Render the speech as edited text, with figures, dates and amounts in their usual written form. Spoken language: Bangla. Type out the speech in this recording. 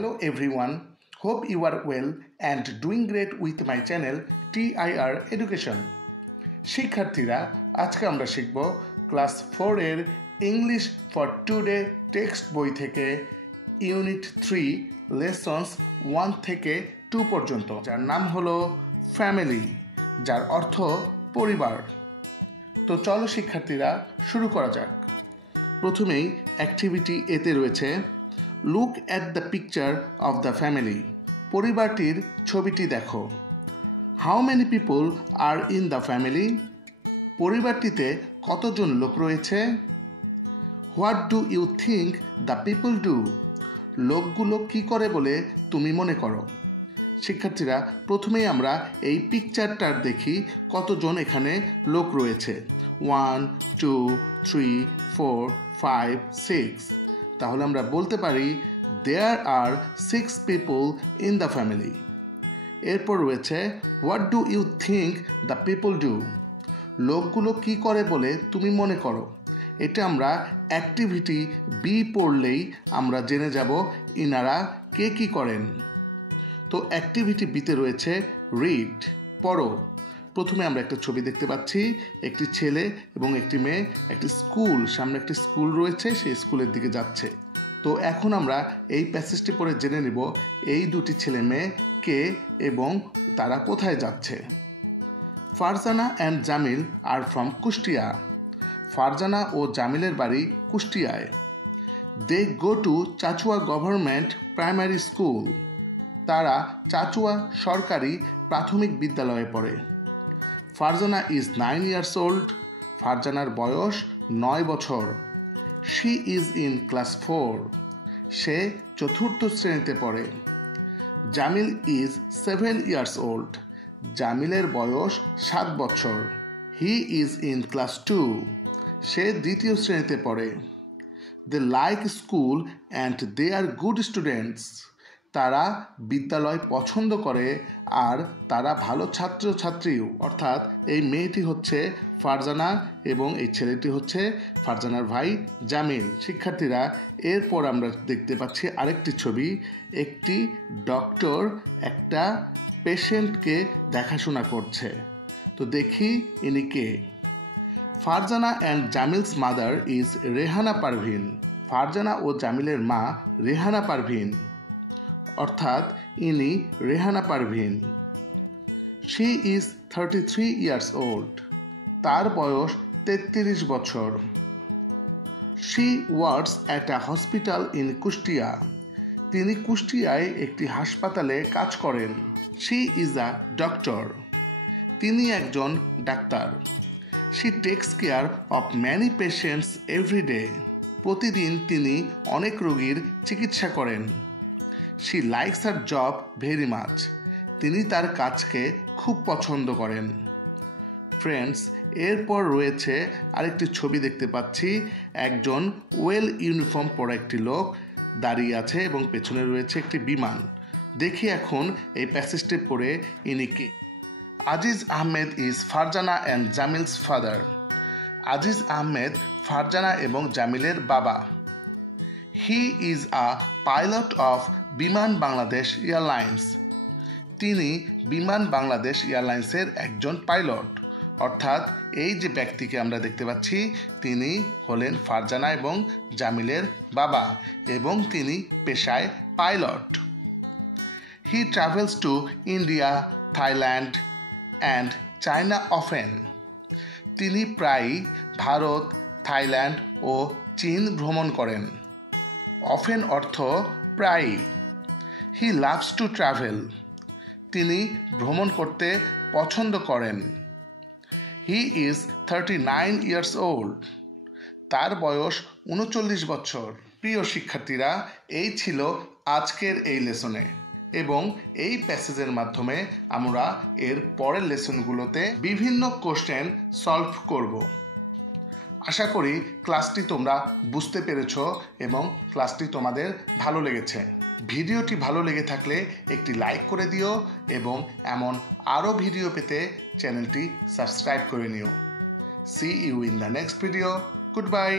Hello everyone, hope you are well and doing great with my channel TIR Education. শিক্ষার্থীরা আজকে আমরা শিখব ক্লাস 4 এর ইংলিশ ফর টুডে টেক্সট বই থেকে ইউনিট 3 লেসন্স 1 থেকে 2 পর্যন্ত, যার নাম হলো ফ্যামিলি, যার অর্থ পরিবার। তো চলো শিক্ষার্থীরা শুরু করা যাক। প্রথমেই অ্যাক্টিভিটি এতে রয়েছে look at the picture of the family. পরিবারটির ছবিটি দেখো। How many people are in the family? পরিবারটিতে কতজন লোক রয়েছে? What do you think the people do? লোকগুলো কী করে বলে তুমি মনে করো? শিক্ষার্থীরা প্রথমেই আমরা এই পিকচারটার দেখি কতজন এখানে লোক রয়েছে। 1 2 3 4 5 6। তাহলে আমরা বলতে পারি there are 6 people in the family. এরপর রয়েছে what do you think the people do? লোকগুলো কি করে বলে তুমি মনে করো? এটা আমরা অ্যাক্টিভিটি বি পড়লেই আমরা জেনে যাব ইনারা কে কী করেন। তো অ্যাক্টিভিটি বিতে রয়েছে রিড, পড়ো। প্রথমে আমরা একটা ছবি দেখতে পাচ্ছি, একটি ছেলে এবং একটি মেয়ে, একটি স্কুল, সামনে একটি স্কুল রয়েছে, সেই স্কুলের দিকে যাচ্ছে। তো এখন আমরা এই প্যাসেজটি পড়ে জেনে নেব এই দুটি ছেলে মেয়ে কে এবং তারা কোথায় যাচ্ছে। Farzana and Jamil are from Kushtia. Farzana ও জামিলের বাড়ি কুষ্টিয়ায়। They go to Chachua government primary school. তারা চাচুয়া সরকারি প্রাথমিক বিদ্যালয়ে পড়ে। Farzana is 9 years old. ফারজানার বয়স 9 বছর। She is in class 4. সে চতুর্থ শ্রেণীতে পড়ে। Jamil is 7 years old. জামিলের বয়স 7 বছর। He is in class 2. সে দ্বিতীয় শ্রেণীতে পড়ে। They like school and they R good students. তারা বিদ্যালয় পছন্দ করে আর তারা ভালো ছাত্রছাত্রীও। অর্থাৎ এই মেয়েটি হচ্ছে ফারজানা এবং এই ছেলেটি হচ্ছে ফারজানার ভাই জামিল। শিক্ষার্থীরা এরপর আমরা দেখতে পাচ্ছি আরেকটি ছবি। একটি ডক্টর একটা পেশেন্টকে দেখাশোনা করছে। তো দেখি ইনি কে। Farzana and Jamil's mother is Rehana Parvin. Farzana ও জামিলের মা রেহানা পারভিন, অর্থাৎ ইনি Rehana Parvin. She is 33 years old. তার বয়স 33 বছর। She works at a hospital in Kushtia. তিনি কুষ্টিয়ায় একটি হাসপাতালে কাজ করেন। She is a doctor. তিনি একজন ডাক্তার। She takes care of many patients every day. প্রতিদিন তিনি অনেক রোগীর চিকিৎসা করেন। She likes her job very much. তিনি তার কাজকে খুব পছন্দ করেন। ফ্রেন্ডস, এরপর রয়েছে আরেকটি ছবি দেখতে পাচ্ছি। একজন ওয়েল ইউনিফর্ম পরা একটি লোক দাঁড়িয়ে আছে এবং পেছনে রয়েছে একটি বিমান। দেখি এখন এই প্যাসেজটি পড়ে ইনি কে। Aziz Ahmed is Farzana and Jamil's father. Aziz Ahmed Farzana এবং জামিলের বাবা। He is a pilot of Biman Bangladesh airlines. তিনি বিমান বাংলাদেশ এয়ারলাইন্সের একজন পাইলট। অর্থাৎ এই যে ব্যক্তিকে আমরা দেখতে পাচ্ছি তিনি হলেন ফারজানা এবং জামিলের বাবা এবং তিনি পেশায় pilot. He travels to India, Thailand and China often. তিনি প্রায়ই ভারত, থাইল্যান্ড ও চীন ভ্রমণ করেন। অফেন অর্থ প্রায়ই। He loves to travel. তিনি ভ্রমণ করতে পছন্দ করেন। He is 39 years old. তার বয়স 39 বছর। প্রিয় শিক্ষার্থীরা, এই ছিল আজকের এই লেসনে এবং এই প্যাসেজের মাধ্যমে আমরা এর পরের লেসনগুলোতে বিভিন্ন কোশ্চেন সলভ করব। আশা করি ক্লাসটি তোমরা বুঝতে পেরেছ এবং ক্লাসটি তোমাদের ভালো লেগেছে। ভিডিওটি ভালো লেগে থাকলে একটি লাইক করে দিও এবং এমন আরও ভিডিও পেতে চ্যানেলটি সাবস্ক্রাইব করে নিও। See you in the next video. Good by.